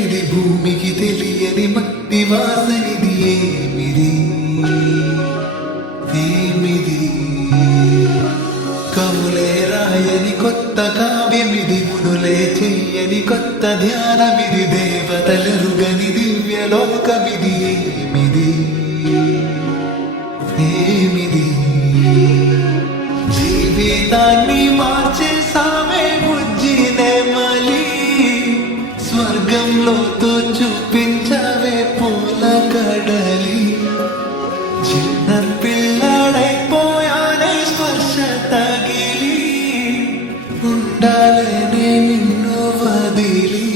తెలియనిది భూమికి తెలియని మట్టి వాసనిది ఏమిది ఏమిది కవులే రాయని కొత్త కావ్యమిది మునులే చెయ్యని కొత్త ధ్యానమిది దేవతలెరుగని దివ్యలోకమిది ఏమిది ఏమిది జీవితాన్ని మార్చేసామే బుజ్జినే మలి స్వర్గంలోతో చూపించవే పూల కడలి చిన్న పిల్లడైపోయానే స్పర్శ తగిలి ఉండాలనే నిన్ను వదిలి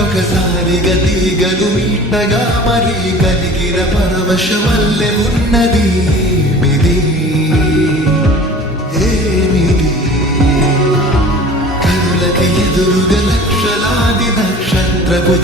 ఒకసారి గతిగలు మీటగా మరి కలిగిన పరవశమల్లె ఉన్నది ఏమిది ఏమిది కనులకి ఎదురుగా లక్షలాది నక్షత్రపు